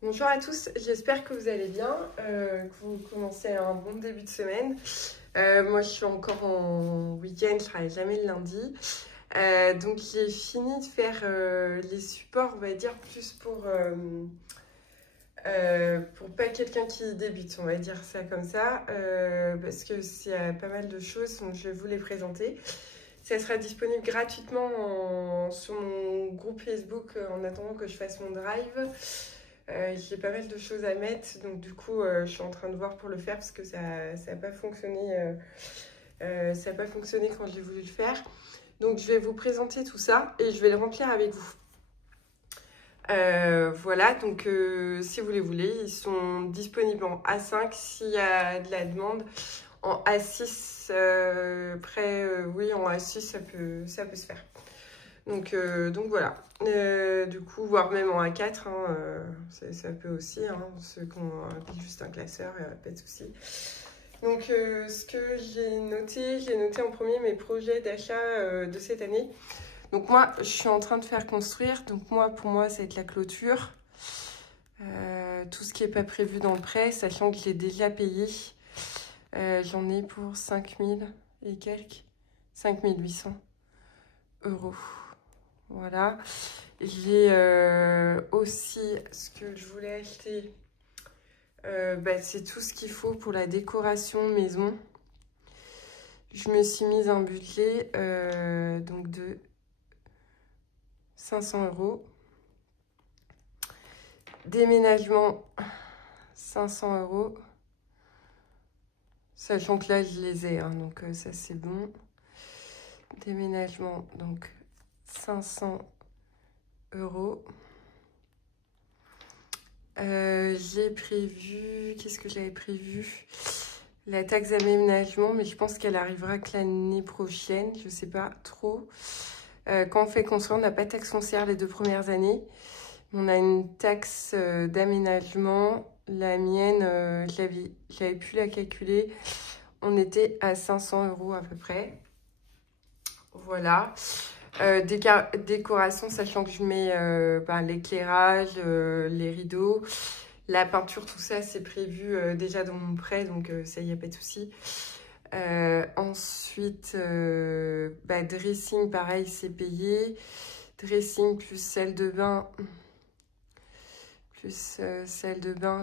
Bonjour à tous, j'espère que vous allez bien, que vous commencez un bon début de semaine. Moi je suis encore en week-end, je travaille jamais le lundi. Donc j'ai fini de faire les supports, on va dire, plus pour pas quelqu'un qui débute, on va dire ça comme ça, parce que c'est pas mal de choses, donc je vais vous les présenter. Ça sera disponible gratuitement sur mon groupe Facebook en attendant que je fasse mon drive. J'ai pas mal de choses à mettre, donc du coup je suis en train de voir pour le faire parce que ça n'a pas fonctionné, ça n'a pas fonctionné quand j'ai voulu le faire. Donc je vais vous présenter tout ça et je vais le remplir avec vous. Voilà, donc si vous les voulez, ils sont disponibles en A5 s'il y a de la demande. En A6, oui, en A6 ça peut se faire. Donc voilà, du coup, voire même en A4, hein, ça peut aussi, hein, ceux qui ont juste un classeur, pas de souci. Donc ce que j'ai noté en premier mes projets d'achat de cette année. Donc moi, je suis en train de faire construire, donc pour moi, ça va être la clôture. Tout ce qui n'est pas prévu dans le prêt, sachant que j'ai déjà payé. J'en ai pour 5000 et quelques, 5800 €. Voilà. J'ai aussi ce que je voulais acheter. C'est tout ce qu'il faut pour la décoration maison. Je me suis mise un budget donc de 500 €. Déménagement, 500 €. Sachant que là, je les ai, hein, donc ça c'est bon. Déménagement, donc 500 €. J'ai prévu, qu'est-ce que j'avais prévu? La taxe d'aménagement, mais je pense qu'elle arrivera que l'année prochaine, je sais pas trop. Quand on fait construire, on n'a pas de taxe foncière les 2 premières années. On a une taxe d'aménagement. La mienne, j'avais pu la calculer. On était à 500 € à peu près. Voilà. Décoration, sachant que je mets l'éclairage, les rideaux, la peinture, tout ça, c'est prévu déjà dans mon prêt, donc ça, il n'y a pas de souci. Ensuite, dressing, pareil, c'est payé. Dressing plus salle de bain,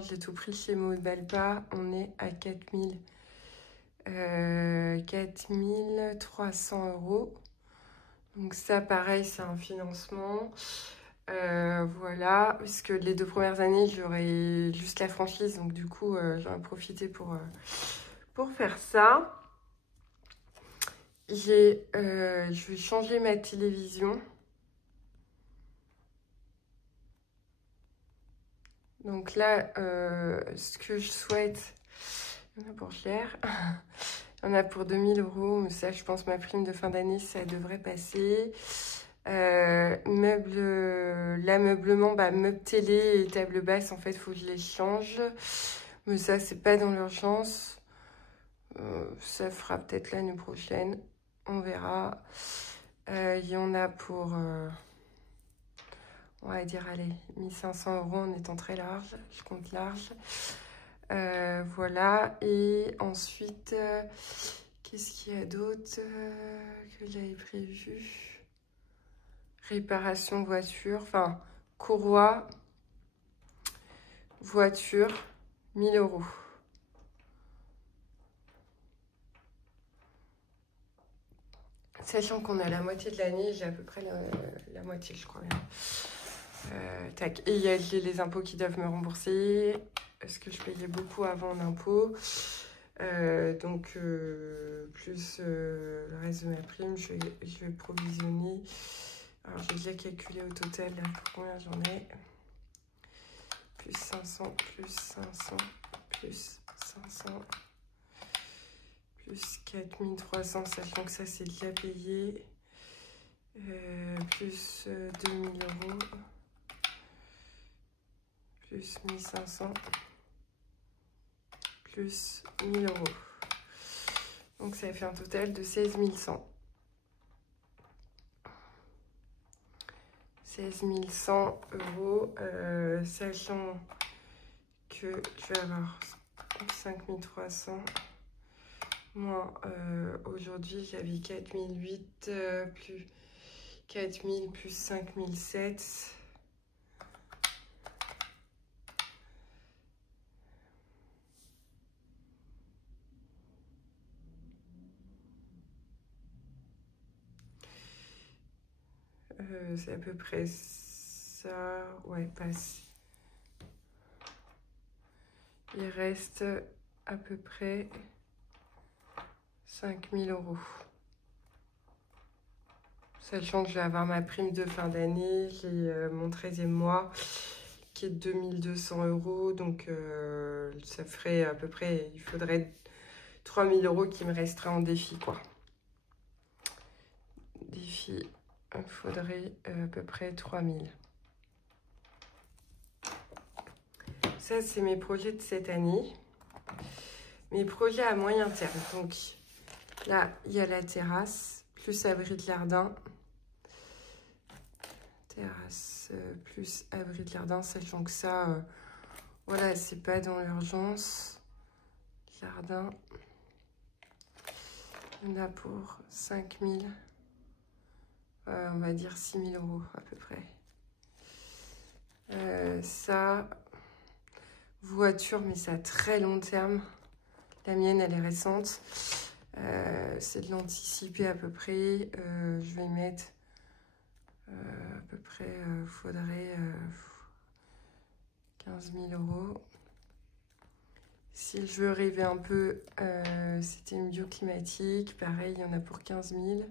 j'ai tout pris chez Maud Balpa. On est à 4300 €. Donc ça, pareil, c'est un financement. Voilà, puisque les 2 premières années, j'aurais juste la franchise. Donc du coup, j'en ai profité pour faire ça. Je vais changer ma télévision. Donc là, ce que je souhaite, il y en a pour cher. Il y en a pour 2000 €, mais ça, je pense, ma prime de fin d'année, ça devrait passer. L'ameublement, meuble télé et table basse, en fait, il faut que je les change. Mais ça, c'est pas dans l'urgence. Ça fera peut-être l'année prochaine. On verra. Il y en a pour, on va dire, allez, 1500 € en étant très large. Je compte large. Voilà, et ensuite, qu'est-ce qu'il y a d'autre que j'avais prévu? Réparation voiture, enfin, courroie, voiture, 1000 €. Sachant qu'on a la moitié de l'année, j'ai à peu près la moitié, je crois bien. Tac, et il y a les impôts qui doivent me rembourser. Parce que je payais beaucoup avant en impôts. Donc, plus le reste de ma prime, je vais provisionner. Alors, j'ai déjà calculé au total là, combien j'en ai. Plus 500, plus 500, plus 500, plus 4300, sachant que ça, c'est déjà payé. Plus 2000 €, plus 1500, plus 1000 €. Donc ça fait un total de 16 100. 16 100 €, sachant que je vais avoir 5300. Moi, aujourd'hui, j'avais 4008 plus 4000 plus 5007. C'est à peu près ça. Ouais, passe. Il reste à peu près 5000 €. Sachant que je vais avoir ma prime de fin d'année, j'ai mon 13e mois qui est de 2200 €. Donc ça ferait à peu près, il faudrait 3000 € qui me resteraient en défi, quoi. Défi, il faudrait à peu près 3000. Ça, c'est mes projets de cette année. Mes projets à moyen terme. Donc là, il y a la terrasse, plus abri de jardin. Terrasse, plus abri de jardin, sachant que ça, voilà, c'est pas dans l'urgence. Jardin, on a pour 5000, on va dire 6000 € à peu près. Ça, voiture, mais c'est à très long terme. La mienne, elle est récente. C'est de l'anticiper à peu près. Je vais mettre à peu près, faudrait 15 000 €. Si je veux rêver un peu, c'était une bioclimatique. Pareil, il y en a pour 15 000.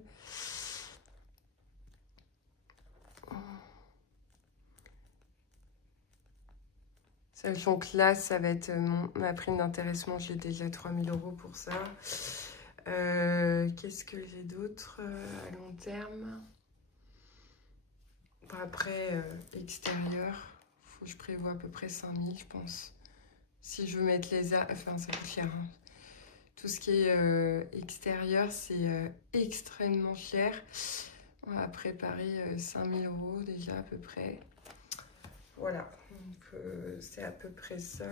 Sachant que là, ça va être ma prime d'intéressement. J'ai déjà 3000 € pour ça. Qu'est-ce que j'ai d'autre à long terme? Bon, après, extérieur, faut que je prévoie à peu près 5000, je pense. Si je veux mettre les arbres, enfin, ça coûte cher. Hein. Tout ce qui est extérieur, c'est extrêmement cher. On va préparer 5000 € déjà à peu près. Voilà, donc c'est à peu près ça.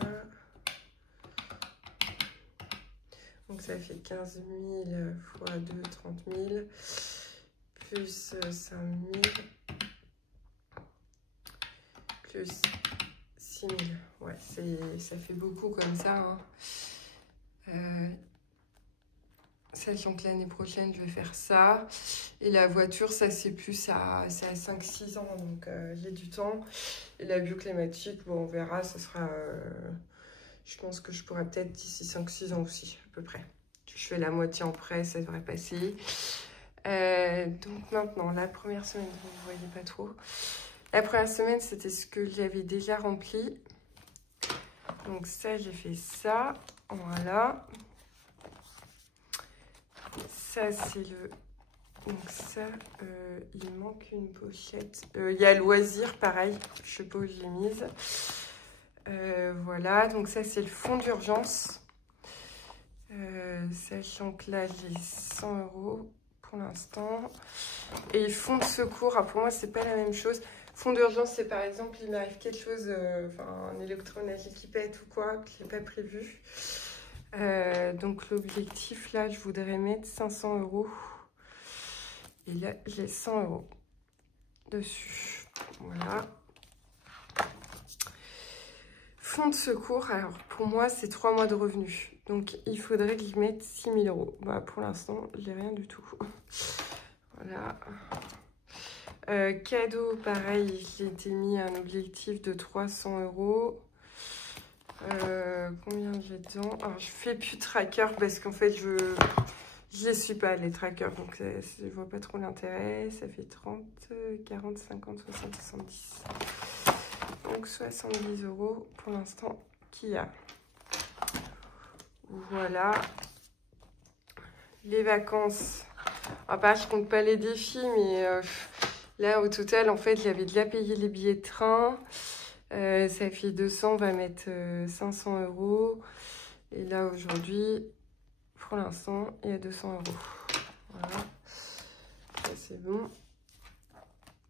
Donc ça fait 15 000 x 2, 30 000, plus 5 000, plus 6 000. Ouais, ça fait beaucoup comme ça. Hein. Sachant que l'année prochaine, je vais faire ça. Et la voiture, ça, c'est plus à 5-6 ans. Donc, j'ai du temps. Et la bioclimatique, bon, on verra. Ça sera... je pense que je pourrais peut-être d'ici 5-6 ans aussi, à peu près. Je fais la moitié en prêt, ça devrait passer. Donc, maintenant, la première semaine, vous ne voyez pas trop. La première semaine, c'était ce que j'avais déjà rempli. Donc, ça, j'ai fait ça. Voilà. Ça, c'est le... Donc ça, il manque une pochette. Il y a loisir, pareil. Je sais pas où je l'ai mise. Voilà, donc ça, c'est le fonds d'urgence. Sachant que là, j'ai 100 € pour l'instant. Et fonds de secours, alors pour moi, c'est pas la même chose. Fonds d'urgence, c'est par exemple, il m'arrive quelque chose, enfin, un électroménager qui pète ou quoi, que j'ai pas prévu. Donc l'objectif là, je voudrais mettre 500 €. Et là, j'ai 100 € dessus. Voilà. Fonds de secours, alors pour moi, c'est 3 mois de revenus. Donc il faudrait que je mette 6 000 €. Bah, pour l'instant, j'ai rien du tout. Voilà. Cadeau, pareil, j'ai été mis un objectif de 300 €. Combien j'ai dedans? Alors, je fais plus tracker parce qu'en fait, je les suis pas, les trackers. Donc, je vois pas trop l'intérêt. Ça fait 30, 40, 50, 60, 70. Donc, 70 € pour l'instant qu'il y a. Voilà. Les vacances. Alors, pas, je compte pas les défis, mais là, au total, en fait, j'avais déjà payé les billets de train. Ça fait 200, on va mettre 500 €. Et là, aujourd'hui, pour l'instant, il y a 200 €. Voilà. Ça, c'est bon.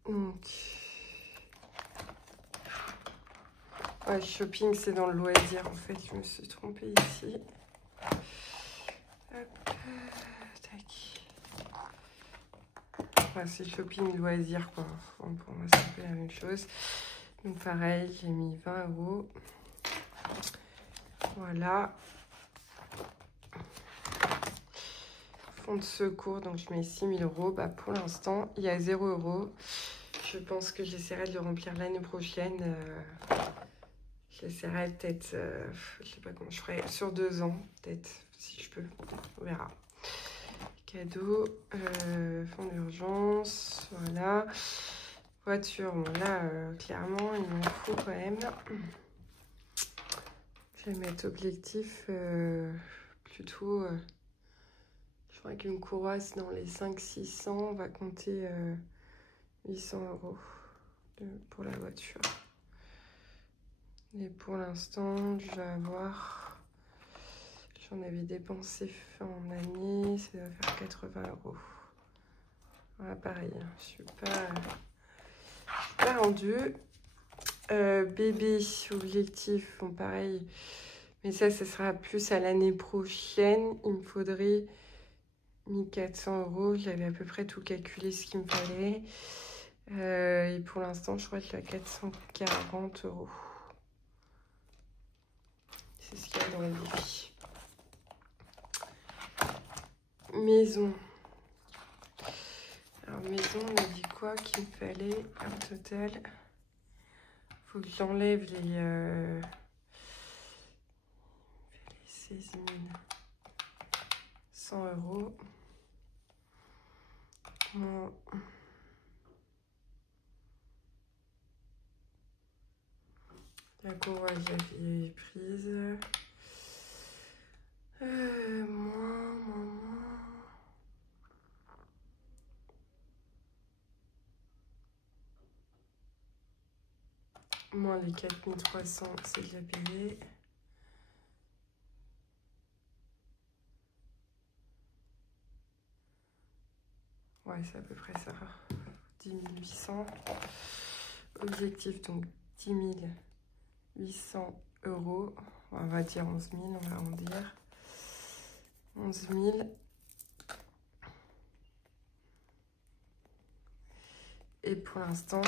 Donc, Ouais, shopping, c'est dans le loisir, en fait. Je me suis trompée ici. Hop, tac. Ouais, c'est shopping, loisir, quoi. Enfin, pour moi, c'est un peu la même chose. Donc, pareil, j'ai mis 20 €. Voilà. Fonds de secours, donc je mets 6 000 €. Bah, pour l'instant, il y a 0 €. Je pense que j'essaierai de le remplir l'année prochaine. J'essaierai peut-être, je sais pas comment je ferai, sur 2 ans, peut-être, si je peux. On verra. Cadeau, fonds d'urgence, voilà. Voiture, bon là, clairement, il m'en faut quand même. Je vais mettre objectif plutôt... je crois qu'une courroie, dans les 500-600, on va compter 800 € pour la voiture. Et pour l'instant, je vais avoir... J'en avais dépensé fin année, ça va faire 80 €. Voilà, pareil, je suis pas rendue. Bébé, objectif, bon, pareil. Mais ça sera plus à l'année prochaine. Il me faudrait 1400 €. J'avais à peu près tout calculé ce qu'il me fallait. Et pour l'instant, je crois que je suis à 440 €. C'est ce qu'il y a dans le défi. Maison. Alors, maison, on m'a dit quoi qu'il me fallait en total. Faut que j'enlève les 16 100 €. Bon. La courroie, j'avais prise. Moins les 4300, c'est déjà payé. Ouais, c'est à peu près ça. 10 800. Objectif, donc 10 800 €. On va dire 11 000, on va arrondir. 11 000. Et pour l'instant,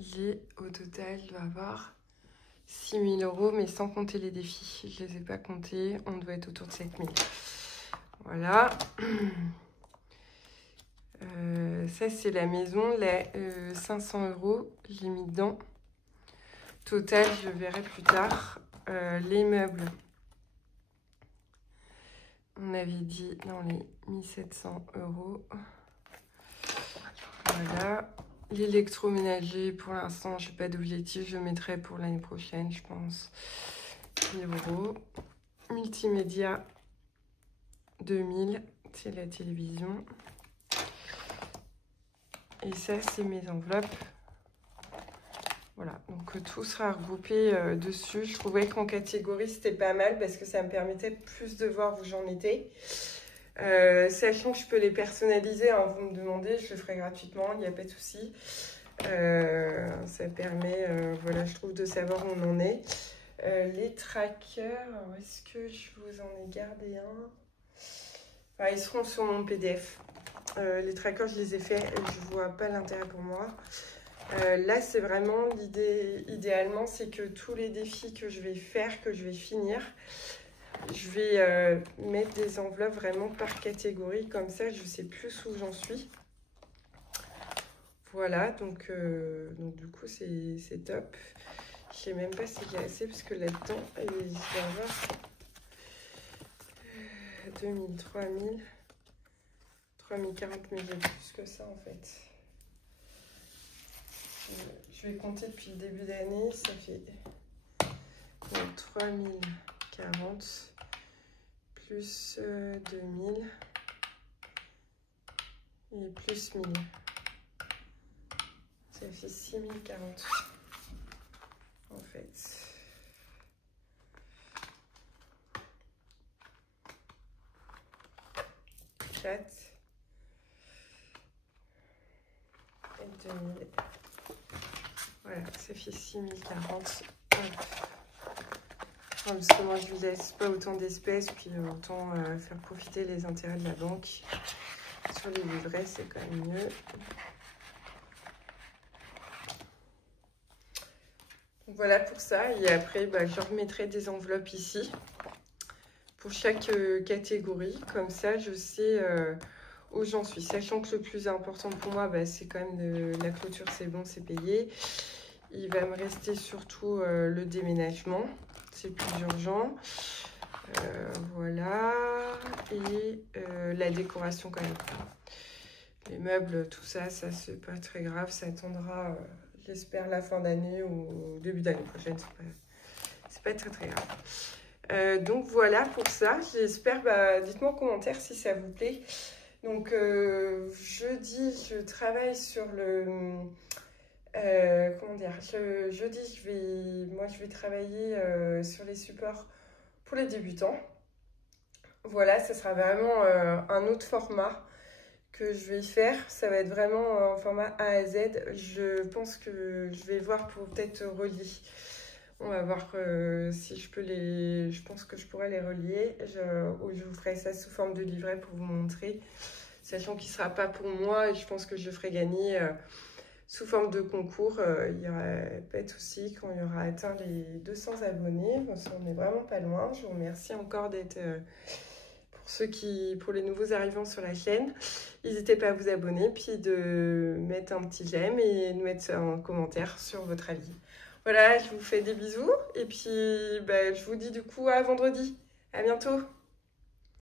j'ai au total, je dois avoir 6 000 €, mais sans compter les défis. Je ne les ai pas comptés, on doit être autour de 7 000. Voilà. Ça, c'est la maison. Les 500 €, j'ai mis dedans. Total, je verrai plus tard. Les meubles, on avait dit dans les 1700 €. Voilà. L'électroménager, pour l'instant, je n'ai pas d'objectif. Je mettrai pour l'année prochaine, je pense. 1000 €. Multimédia, 2000. C'est la télévision. Et ça, c'est mes enveloppes. Voilà, donc tout sera regroupé dessus. Je trouvais qu'en catégorie, c'était pas mal parce que ça me permettait plus de voir où j'en étais. Sachant que je peux les personnaliser, hein, vous me demandez, je le ferai gratuitement, il n'y a pas de souci. Ça permet, voilà, je trouve, de savoir où on en est. Les trackers, est-ce que je vous en ai gardé un? Enfin, ils seront sur mon PDF. Les trackers, je les ai faits et je vois pas l'intérêt pour moi. Là, c'est vraiment l'idée, idéalement, c'est que tous les défis que je vais faire, que je vais finir, je vais mettre des enveloppes vraiment par catégorie, comme ça, je sais plus où j'en suis. Voilà, donc du coup, c'est top. Je sais même pas si j'ai assez, parce que là-dedans, il va y avoir 2000, 3000, 3000, 40 000, j'ai plus que ça, en fait. Je vais compter depuis le début d'année, ça fait 3040 plus 2000 et plus 1000. Ça fait 6040 en fait. Et 2000. Voilà, ça fait 6040. Enfin, justement, je ne laisse pas autant d'espèces, puis autant faire profiter les intérêts de la banque. Sur les livrets, c'est quand même mieux. Voilà pour ça. Et après, je remettrai des enveloppes ici pour chaque catégorie. Comme ça, je sais où j'en suis. Sachant que le plus important pour moi, c'est quand même la clôture, c'est bon, c'est payé. Il va me rester surtout le déménagement. C'est plus urgent. Voilà. Et la décoration quand même. Les meubles, tout ça, c'est pas très grave. Ça attendra, j'espère, la fin d'année ou début d'année prochaine. C'est pas très très grave. Donc voilà pour ça. J'espère, dites-moi en commentaire si ça vous plaît. Donc jeudi, je travaille sur le... comment dire, jeudi, je vais travailler sur les supports pour les débutants. Voilà, ça sera vraiment un autre format que je vais faire. Ça va être vraiment en format A à Z. Je pense que je vais voir pour peut-être relier. On va voir si je peux les... Je pense que je pourrais les relier. Ou je vous ferai ça sous forme de livret pour vous montrer. Sachant qu'il ne sera pas pour moi. Et je pense que je le ferai gagner sous forme de concours. Il n'y aura pas de souci quand il y aura atteint les 200 abonnés. On n'est vraiment pas loin. Je vous remercie encore d'être... pour les nouveaux arrivants sur la chaîne, n'hésitez pas à vous abonner, puis de mettre un petit j'aime et de mettre un commentaire sur votre avis. Voilà, je vous fais des bisous et puis je vous dis du coup à vendredi. À bientôt.